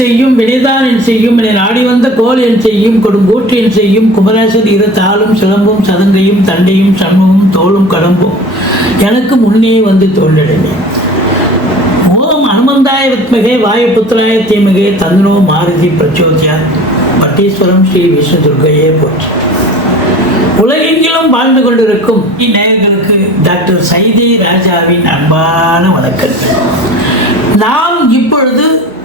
செய்யும் வினைதான் என் செய்யும் என நாடி வந்த கோல் என் செய்யும் கொடுங்கூற்று என் செய்யும் குமரேசன் இரு தாளும் சிலம்பும் சதங்கையும் தண்டையும் சண்முகம் தோளும் கடம்பும். எனக்கு முன்னே வந்து தோன்றடைமே ஓம் அனுமந்தாய வித்மகே வாயுபுத்திராய தீமகே தந்தனோ மாருதி பிரச்சோதியா. பட்டீஸ்வரம் ஸ்ரீ விஷ்ணு துர்கையே போற்றி. உலகெங்கிலும் வாழ்ந்து கொண்டிருக்கும் நேயர்களுக்கு டாக்டர் சைதி ராஜாவின் அன்பான வணக்கங்கள். நாம் இப்பொழுது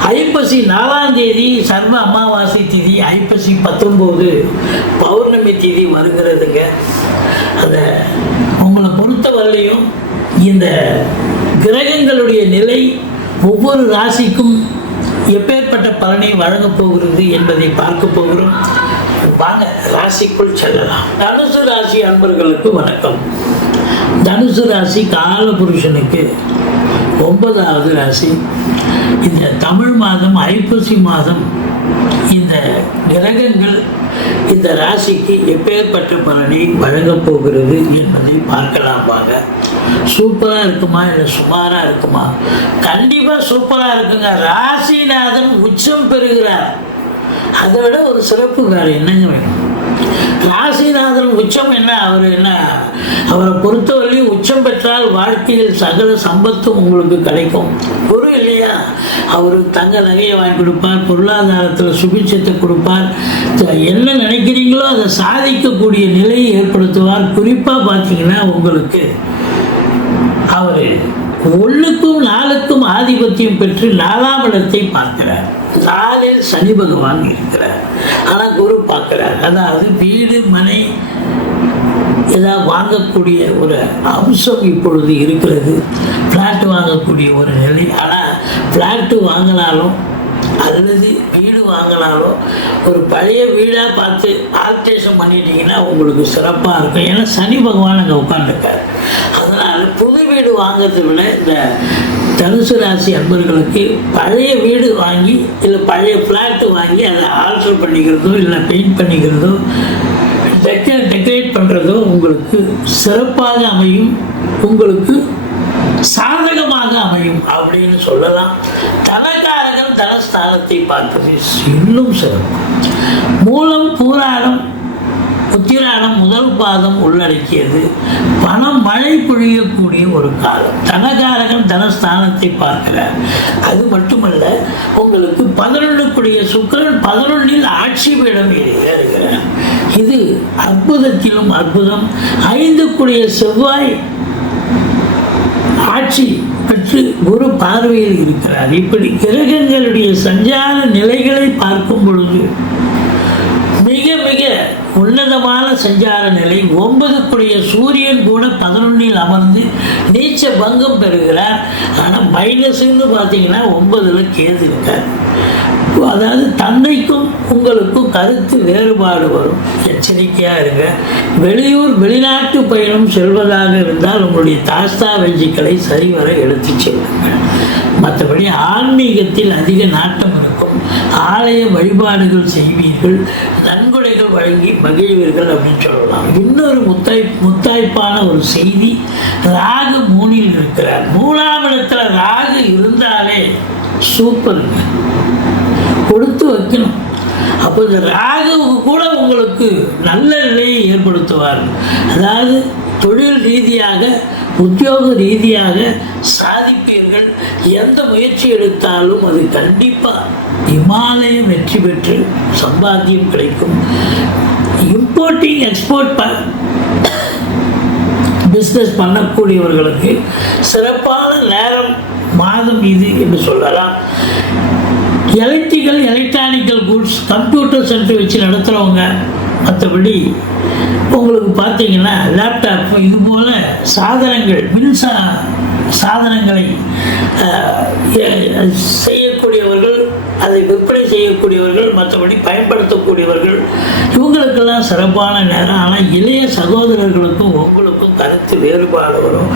ஐப்பசி நாலாம் தேதி சர்வ அமாவாசை திதி ஐப்பசி பத்தொம்போது பௌர்ணமி திதி வருகிறதுங்க. அதை உங்களை பொறுத்தவரையிலையும் இந்த கிரகங்களுடைய நிலை ஒவ்வொரு ராசிக்கும் எப்பேற்பட்ட பலனை வழங்கப் போகிறது என்பதை பார்க்க போகிறோம். வாங்க ராசிக்குள் செல்லலாம். தனுசு ராசி அன்பர்களுக்கு வணக்கம். தனுசு ராசி காலபுருஷனுக்கு ஒன்பதாவது ராசி. இந்த தமிழ் மாதம் ஐப்பசி மாதம் இந்த கிரகங்கள் இந்த ராசிக்கு எப்பேற்பட்ட பலனை வழங்கப் போகிறது என்பதை பார்க்கலாம் வாங்க சூப்பராக இருக்குமா இல்லை சுமாராக இருக்குமா? கண்டிப்பாக சூப்பராக இருக்குங்க. ராசிநாதன் உச்சம் பெறுகிறார். அதை விட ஒரு சிறப்பு வேறு என்னங்க வேணும்? ராசிநாதன் உச்சம் என்ன? அவர் என்ன? அவரை பொறுத்தவரையும் உச்சம் பெற்றால் வாழ்க்கையில் சகல சம்பத்தும் உங்களுக்கு கிடைக்கும். குரு இல்லையா? அவர் தங்க நகையை வாங்கி கொடுப்பார் பொருளாதாரத்தில் சுபிட்சத்தை கொடுப்பார். என்ன நினைக்கிறீங்களோ அதை சாதிக்கக்கூடிய நிலையை ஏற்படுத்துவார். குறிப்பாக பார்த்தீங்கன்னா உங்களுக்கு அவர் ஒன்றுக்கும் நாளுக்கும் ஆதிபத்தியம் பெற்று நாலாம் இடத்தை பார்க்கிறார். நாலில் சனி பகவான் இருக்கிறார். ஆனால் குரு பார்க்கிறார். அதாவது வீடு மனை ஏதாவது வாங்கக்கூடிய ஒரு அம்சம் இப்பொழுது இருக்கிறது. ஃப்ளாட் வாங்கக்கூடிய ஒரு நிலை. ஆனால் ஃப்ளாட்டு வாங்கினாலும் அல்லது வீடு வாங்கினாலும் ஒரு பழைய வீடாக பார்த்து ஆல்ட்ரேஷன் பண்ணிட்டீங்கன்னா உங்களுக்கு சிறப்பாக இருக்கும். ஏன்னா சனி பகவான் அங்கே உட்காந்துருக்காரு அதனால் புது வீடு வாங்குறதை விட இந்த தனுசு ராசி அன்பர்களுக்கு பழைய வீடு வாங்கி இல்லை பழைய ஃப்ளாட்டு வாங்கி அதை ஆல்ட்ரு பண்ணிக்கிறதோ இல்லை பெயிண்ட் பண்ணிக்கிறதோ டெக்கரேட் டெக்கரேட் பண்ணுறதோ உங்களுக்கு சிறப்பாக அமையும் உங்களுக்கு சாதகமாக அமையும் அப்படின்னு சொல்லலாம். தனகாரகம் தனஸ்தானத்தை பார்ப்பது இன்னும் சிறப்பு. மூலம் பூராடம் உத்திராடம் முதல் பாதம் உள்ளடக்கியது. பணம் மழை பொழியக்கூடிய ஒரு காலம். தனகாரகன் தனஸ்தானத்தை பார்க்கிறார். அது மட்டுமல்ல உங்களுக்கு பதினொன்றுக்குரிய சுக்கரன் பதினொன்றில் ஆட்சி பீடம் இருக்கிறார் இது அற்புதத்திலும் அற்புதம். ஐந்துக்குரிய செவ்வாய் ஆட்சி பெற்று குரு பார்வையில் இருக்கிறார். இப்படி கிரகங்களுடைய சஞ்சார நிலைகளை பார்க்கும் பொழுது உன்னதமான சஞ்சார நிலை. ஒன்பதுக்குரிய சூரியன் கூட பதினொன்னில் அமர்ந்து நீச்ச பங்கம் பெறுகிறார். ஆனால் மைனஸ்ன்னு பார்த்தீங்கன்னா ஒன்பதில் கேது இருக்கார். அதாவது தந்தைக்கும் உங்களுக்கும் கருத்து வேறுபாடு வரும். எச்சரிக்கையாக இருங்க. வெளியூர் வெளிநாட்டு பயணம் செல்வதாக இருந்தால் உங்களுடைய தாஸ்தா வெஞ்சிக்களை சரிவர எடுத்து செல்லுங்கள். மற்றபடி ஆன்மீகத்தில் அதிக நாட்டம் இருக்கும். ஆலய வழிபாடுகள் செய்வீர்கள். நன்கொடைகள் வழங்கி மகிழ்வீர்கள் அப்படின்னு சொல்லலாம். இன்னொரு முத்தாய் முத்தாய்ப்பான ஒரு செய்தி ராகு மூணில் இருக்கிறார். மூணாம் இடத்துல ராகு இருந்தாலே சூப்பருங்க கொடுத்து வைக்கணும். அப்போ இந்த ராகுவுக்கு கூட உங்களுக்கு நல்ல நிலையை ஏற்படுத்துவார். அதாவது தொழில் ரீதியாக உத்தியோக ரீதியாக சாதிப்பீர்கள். எந்த முயற்சி எடுத்தாலும் அது கண்டிப்பாக இமாலயம் வெற்றி பெற்று சம்பாத்தியம் கிடைக்கும். இம்போர்ட்டிங் எக்ஸ்போர்ட் ப பிஸ்னஸ் பண்ணக்கூடியவர்களுக்கு சிறப்பான நேரம் மாதம் இது என்று சொல்லலாம். Electrical electronical goods computer centre வச்சு நடத்துகிறவங்க மற்றபடி உங்களுக்கு பார்த்தீங்கன்னா லேப்டாப் இது போல் சாதனங்கள் மின்சார சாதனங்களை செய்யக்கூடியவர்கள் அதை விற்பனை செய்யக்கூடியவர்கள் மற்றபடி பயன்படுத்தக்கூடியவர்கள் இவங்களுக்கெல்லாம் சிறப்பான நேரம். ஆனால் இளைய சகோதரர்களுக்கும் உங்களுக்கும் கருத்து வேறுபாடு வரும்.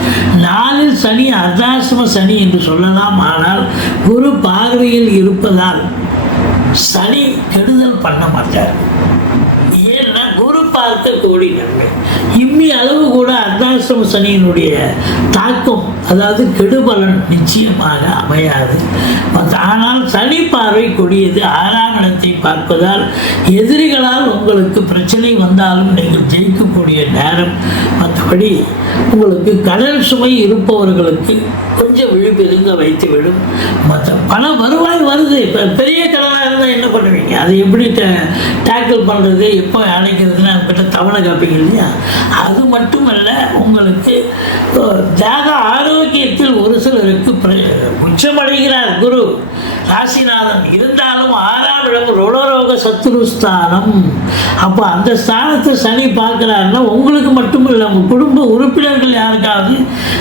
நாளில் சனி அர்த்தாசிரம சனி என்று சொல்லலாம். ஆனால் குரு பார்வையில் இருப்பதால் சனி கெடுதல் பண்ண மாட்டார். பார்த்த கோடி நன்மை இம்மி அளவு கூட அர்த்தாசிரம சனியினுடைய தாக்கம் அதாவது கெடுபலன் நிச்சயமாக அமையாது. ஆனால் சனி பார்வை கொடியது. ஆறாம் இடத்தை பார்ப்பதால் எதிரிகளால் உங்களுக்கு பிரச்சனை வந்தாலும் நீங்கள் ஜெயிக்கக்கூடிய நேரம். மற்றபடி உங்களுக்கு கடல் சுமை இருப்பவர்களுக்கு கொஞ்சம் விழிப்பெருங்க வைத்துவிடும். மற்ற பண வருவாய் வருது. இப்போ பெரிய கடலாக இருந்தால் என்ன பண்ணுவீங்க? அதை எப்படி டேக்கிள் பண்ணுறது எப்போ அடைக்கிறதுன்னு கிட்ட தவணை காப்பீங்க இல்லையா? அது மட்டுமல்ல உங்களுக்கு தேக ஆரோக்கியத்தில் ஒரு சிலருக்கு பிர- உச்சமடைகிறார் குரு. ராசிநாதன். இருந்தாலும் ஆறாம் இடம் ருணரோக சத்துருஸ்தானம் அப்போ அந்த ஸ்தானத்தை சனி பார்க்குறாருன்னா உங்களுக்கு மட்டும் இல்லை உங்கள் குடும்ப உறுப்பினர்கள் யாருக்காவது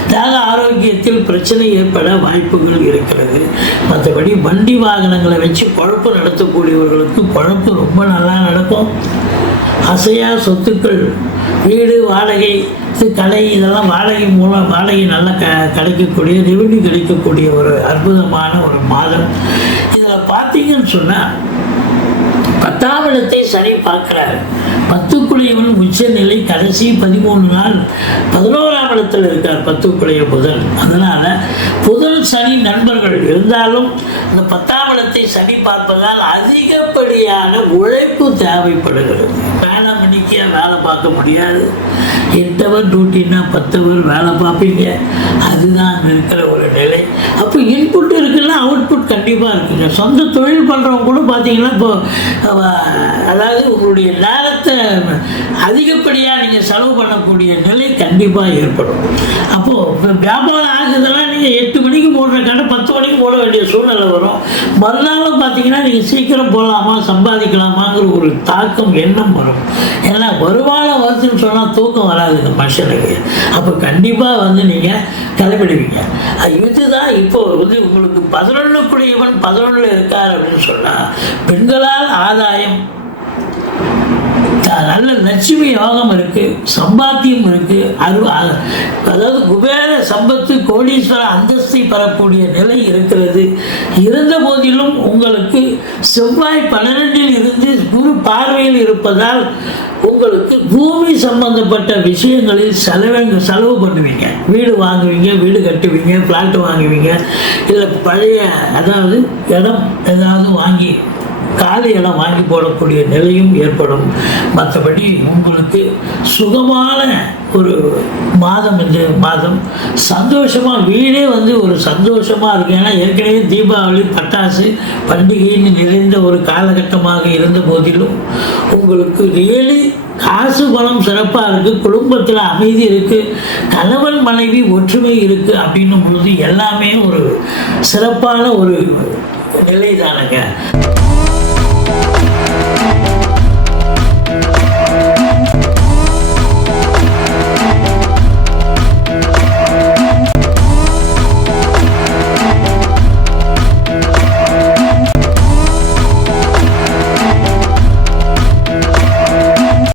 தேக ஆரோக்கியத்தில் பிரச்சனை ஏற்பட வாய்ப்புகள் இருக்கிறது. மற்றபடி வண்டி வாகனங்களை வச்சு குழப்பம் நடத்தக்கூடியவர்களுக்கு குழப்பம் ரொம்ப நல்லா நடக்கும். அசையா சொத்துக்கள் வீடு வாடகை கலை இதெல்லாம் வாடகை மூலம் வாடகை நல்லா க கிடைக்கக்கூடிய ரெவென்யூ கிடைக்கக்கூடிய ஒரு அற்புதமான ஒரு மாதம். இதில் பார்த்தீங்கன்னு சொன்னால் பத்தாம் இடத்தை சனி பார்க்குறாரு. பத்துக்குழையவன் உச்சநிலை கடைசி பதிமூணு நாள் பதினோராம் இடத்துல இருக்கார் பத்துக்குழைய புதன். அதனால புதன் சனி நண்பர்கள் இருந்தாலும் இந்த பத்தாம் இடத்தை சனி பார்ப்பதால் அதிகப்படியான உழைப்பு தேவைப்படுகிறது. வேலை மணிக்கே வேலை பார்க்க முடியாது. எட்டவர் டியூட்டின்னா பத்தவர் வேலை பார்ப்பீங்க. அதுதான் இருக்கிற ஒரு நிலை. அப்போ இன்புட் இருக்குன்னா அவுட்புட் கண்டிப்பாக இருக்குங்க. சொந்த தொழில் பண்ணுறவங்க கூட பார்த்தீங்கன்னா இப்போ அதாவது உங்களுடைய நேரத்தை அதிகப்படியாக நீங்கள் செலவு பண்ணக்கூடிய நிலை கண்டிப்பாக ஏற்படும். அப்போது வியாபாரம் ஆகுதெல்லாம் நீங்கள் எட்டு மணிக்கு போடுற கடை பத்து மணிக்கு போட வேண்டிய சூழ்நிலை வரும். மறுநாளும் பார்த்தீங்கன்னா நீங்கள் சீக்கிரம் போகலாமா சம்பாதிக்கலாமாங்கிற ஒரு தாக்கம் எண்ணம் வரும். ஏன்னா வருமானம் வருதுன்னு சொன்னால் தூக்கம் வராதுங்க மனுஷனுக்கு. அப்போ கண்டிப்பாக வந்து நீங்கள் கடைபிடிப்பீங்க இதுதான் இப்போ வந்து உங்களுக்கு பதினொன்றுக்குரியவன் பதினொன்றில் இருக்கார் அப்படின்னு சொன்னால் பெண்களால் ஆதாயம் நல்ல லட்சுமி யோகம் இருக்குது சம்பாத்தியம் இருக்கு அரு அதாவது குபேர சம்பத்து கோடீஸ்வர அந்தஸ்தை பெறக்கூடிய நிலை இருக்கிறது. இருந்த போதிலும் உங்களுக்கு செவ்வாய் பன்னிரெண்டில் இருந்து குரு பார்வையில் இருப்பதால் உங்களுக்கு பூமி சம்பந்தப்பட்ட விஷயங்களில் செலவு செலவு பண்ணுவீங்க. வீடு வாங்குவீங்க வீடு கட்டுவீங்க பிளாட் வாங்குவீங்க இல்லை பழைய அதாவது இடம் ஏதாவது வாங்கி காலி எல்லாம் வாங்கி போடக்கூடிய நிலையும் ஏற்படும். மற்றபடி உங்களுக்கு சுகமான ஒரு மாதம் இந்த மாதம். சந்தோஷமாக வீடே வந்து ஒரு சந்தோஷமாக இருக்கு. ஏன்னா ஏற்கனவே தீபாவளி பட்டாசு பண்டிகைன்னு நிறைந்த ஒரு காலகட்டமாக இருந்த போதிலும் உங்களுக்கு ரியலி காசு பலம் சிறப்பாக இருக்குது குடும்பத்தில் அமைதி இருக்குது கணவன் மனைவி ஒற்றுமை இருக்குது அப்படின்னும் பொழுது எல்லாமே ஒரு சிறப்பான ஒரு நிலை தானுங்க